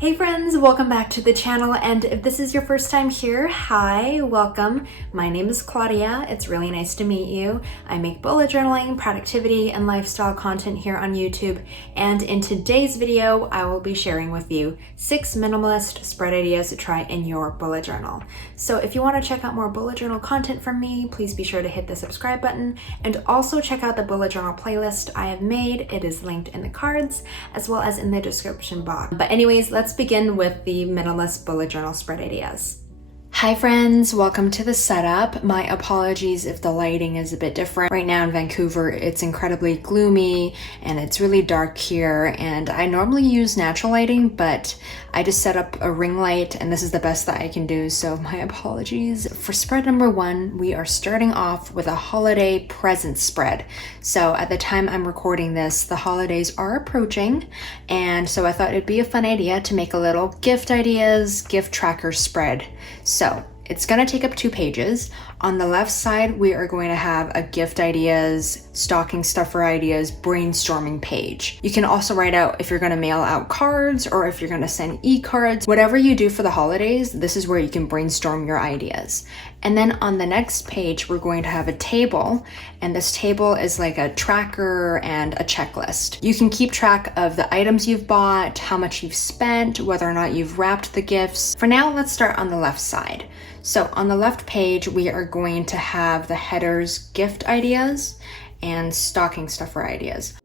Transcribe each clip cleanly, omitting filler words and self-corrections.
Hey friends, welcome back to the channel, and if this is your first time here, hi, welcome. My name is Claudia. It's really nice to meet you. I make bullet journaling, productivity, and lifestyle content here on YouTube, and in today's video, I will be sharing with you 6 minimalist spread ideas to try in your bullet journal. So if you want to check out more bullet journal content from me, please be sure to hit the subscribe button, and also check out the bullet journal playlist I have made. It is linked in the cards, as well as in the description box. But anyways, let's begin with the minimalist bullet journal spread ideas. Hi friends, welcome to the setup. My apologies if the lighting is a bit different. Right now in Vancouver, it's incredibly gloomy and it's really dark here, and I normally use natural lighting, but I just set up a ring light and this is the best that I can do, so my apologies. For spread number 1, we are starting off with a holiday present spread. So at the time I'm recording this, the holidays are approaching, and so I thought it'd be a fun idea to make a little gift ideas, gift tracker spread. So it's gonna take up 2 pages. On the left side, we are going to have a gift ideas, stocking stuffer ideas, brainstorming page. You can also write out if you're gonna mail out cards or if you're gonna send e-cards. Whatever you do for the holidays, this is where you can brainstorm your ideas. And then on the next page, we're going to have a table, and this table is like a tracker and a checklist. You can keep track of the items you've bought, how much you've spent, whether or not you've wrapped the gifts. For now, let's start on the left side. So on the left page, we are going to have the headers gift ideas and stocking stuffer ideas.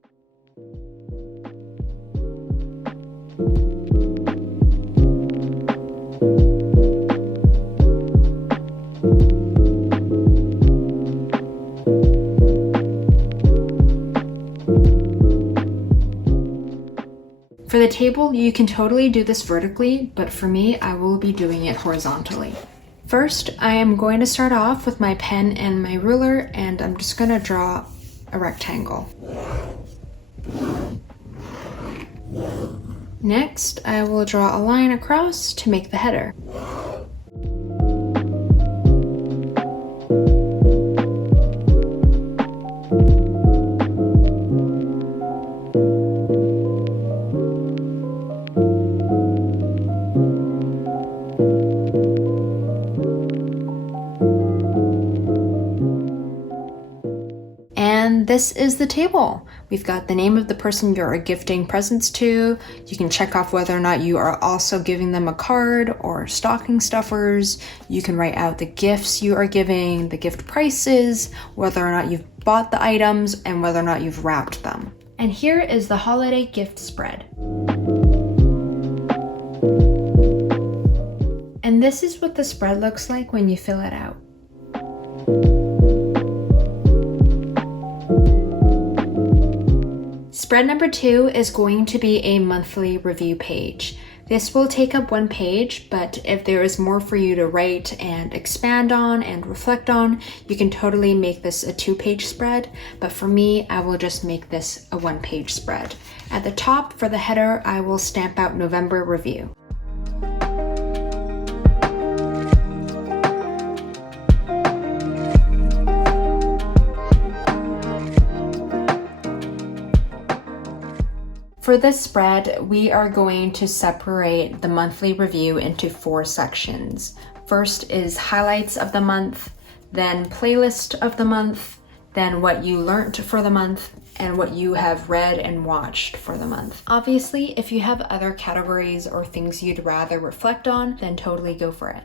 For the table, you can totally do this vertically, but for me, I will be doing it horizontally. First, I am going to start off with my pen and my ruler, and I'm just going to draw a rectangle. Next, I will draw a line across to make the header. And this is the table. We've got the name of the person you're gifting presents to. You can check off whether or not you are also giving them a card or stocking stuffers. You can write out the gifts you are giving, the gift prices, whether or not you've bought the items, and whether or not you've wrapped them. And here is the holiday gift spread. And this is what the spread looks like when you fill it out. Spread number 2 is going to be a monthly review page. This will take up 1 page, but if there is more for you to write and expand on and reflect on, you can totally make this a 2-page spread, but for me, I will just make this a 1-page spread. At the top, for the header, I will stamp out November review. For this spread, we are going to separate the monthly review into 4 sections. First is highlights of the month, then playlist of the month, then what you learned for the month, and what you have read and watched for the month. Obviously, if you have other categories or things you'd rather reflect on, then totally go for it.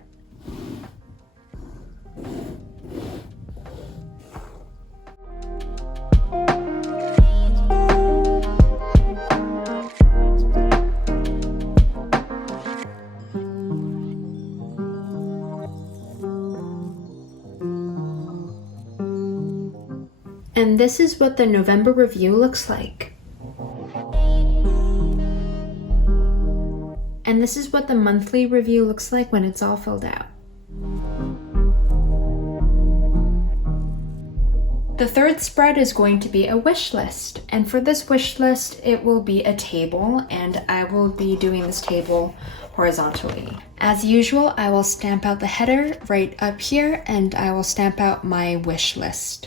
And this is what the November review looks like. And this is what the monthly review looks like when it's all filled out. The third spread is going to be a wish list. And for this wish list, it will be a table, and I will be doing this table horizontally. As usual, I will stamp out the header right up here, and I will stamp out my wish list.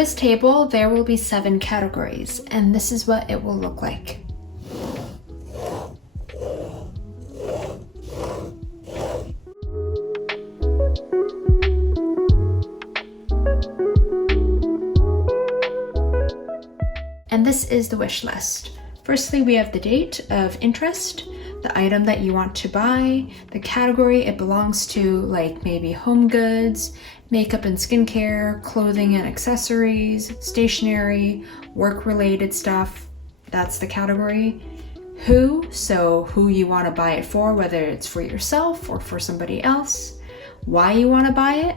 this table, there will be 7 categories, and this is what it will look like. And this is the wish list. Firstly, we have the date of interest, the item that you want to buy, the category it belongs to, like maybe home goods, makeup and skincare, clothing and accessories, stationery, work-related stuff. That's the category. Who, so who you want to buy it for, whether it's for yourself or for somebody else. Why you want to buy it,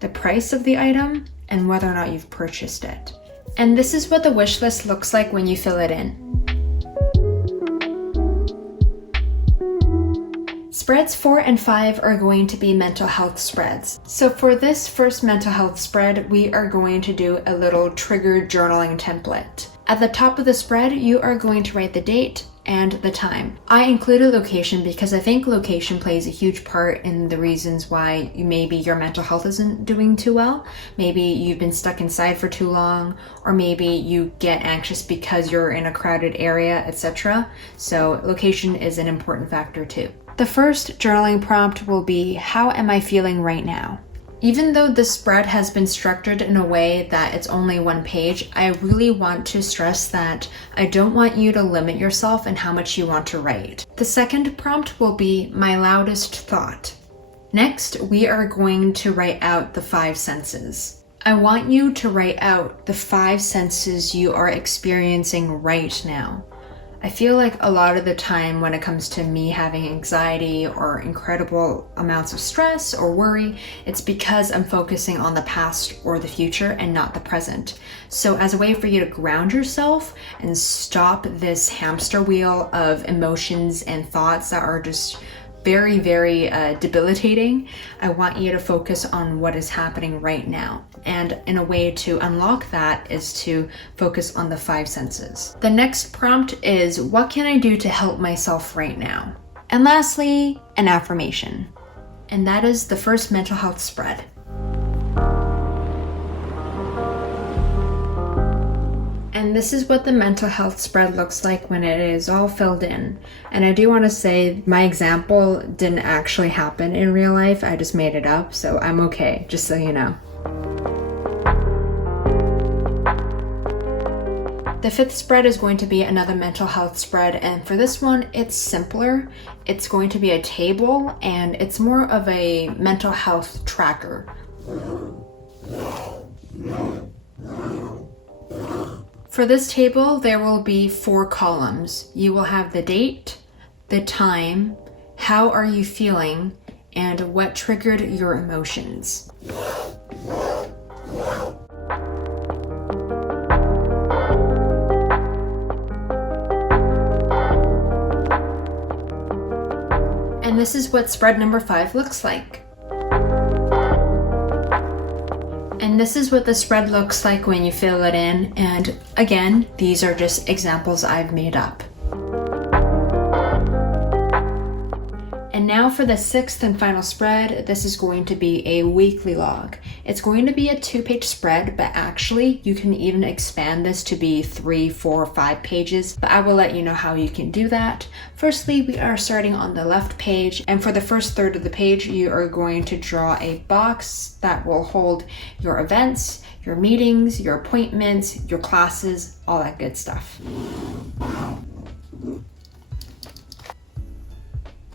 the price of the item, and whether or not you've purchased it. And this is what the wish list looks like when you fill it in. Spreads 4 and 5 are going to be mental health spreads. So for this first mental health spread, we are going to do a little triggered journaling template. At the top of the spread, you are going to write the date and the time. I included location because I think location plays a huge part in the reasons why maybe your mental health isn't doing too well. Maybe you've been stuck inside for too long, or maybe you get anxious because you're in a crowded area, etc. So location is an important factor too. The first journaling prompt will be, how am I feeling right now? Even though the spread has been structured in a way that it's only 1 page, I really want to stress that I don't want you to limit yourself in how much you want to write. The second prompt will be my loudest thought. Next, we are going to write out the 5 senses. I want you to write out the 5 senses you are experiencing right now. I feel like a lot of the time when it comes to me having anxiety or incredible amounts of stress or worry, it's because I'm focusing on the past or the future and not the present. So as a way for you to ground yourself and stop this hamster wheel of emotions and thoughts that are just very, very debilitating, I want you to focus on what is happening right now. And in a way to unlock that is to focus on the 5 senses. The next prompt is, what can I do to help myself right now? And lastly, an affirmation. And that is the first mental health spread. And this is what the mental health spread looks like when it is all filled in. And I do want to say my example didn't actually happen in real life. I just made it up, so I'm okay, just so you know. The 5th spread is going to be another mental health spread, and for this one, it's simpler. It's going to be a table, and it's more of a mental health tracker. For this table, there will be 4 columns. You will have the date, the time, how are you feeling, and what triggered your emotions. And this is what spread number 5 looks like. And this is what the spread looks like when you fill it in. And again, these are just examples I've made up. And now for the 6th and final spread, this is going to be a weekly log. It's going to be a 2-page spread, but actually you can even expand this to be 3, 4, 5 pages, but I will let you know how you can do that. Firstly, we are starting on the left page, and for the first third of the page, you are going to draw a box that will hold your events, your meetings, your appointments, your classes, all that good stuff.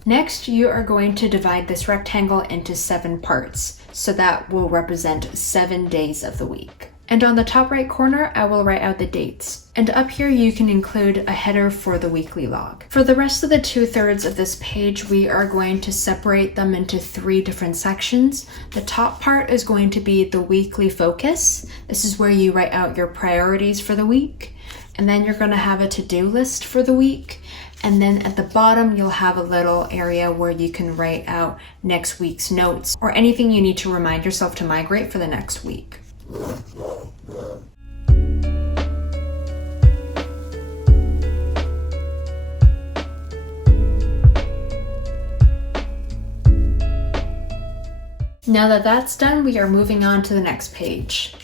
Next, you are going to divide this rectangle into 7 parts, so that will represent 7 days of the week. And on the top right corner, I will write out the dates. And up here, you can include a header for the weekly log. For the rest of the 2/3 of this page, we are going to separate them into 3 different sections. The top part is going to be the weekly focus. This is where you write out your priorities for the week. And then you're going to have a to-do list for the week. And then at the bottom, you'll have a little area where you can write out next week's notes or anything you need to remind yourself to migrate for the next week. Now that that's done, we are moving on to the next page.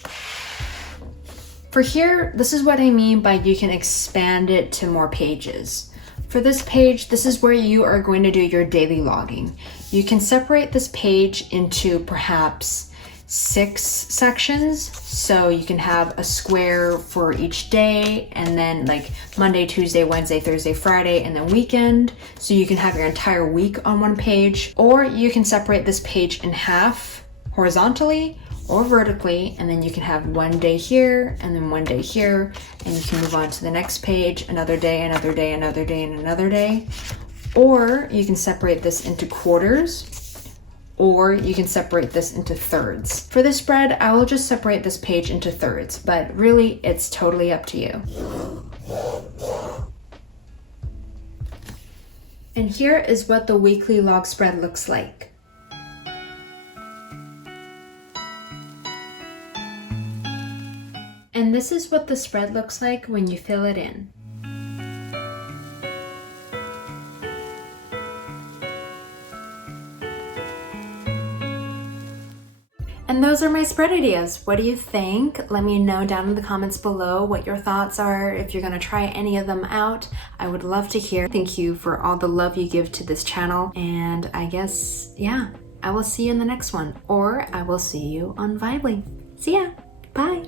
For here, this is what I mean by you can expand it to more pages. For this page, this is where you are going to do your daily logging. You can separate this page into perhaps 6 sections. So you can have a square for each day, and then like Monday, Tuesday, Wednesday, Thursday, Friday, and then weekend. So you can have your entire week on one page, or you can separate this page in half horizontally or vertically, and then you can have one day here and then one day here, and you can move on to the next page, another day, another day, another day, and another day. Or you can separate this into quarters, or you can separate this into thirds. For this spread, I will just separate this page into thirds, but really it's totally up to you. And here is what the weekly log spread looks like. And this is what the spread looks like when you fill it in. And those are my spread ideas. What do you think? Let me know down in the comments below what your thoughts are. If you're gonna try any of them out, I would love to hear. Thank you for all the love you give to this channel. And I guess, yeah, I will see you in the next one, or I will see you on Vibely. See ya, bye.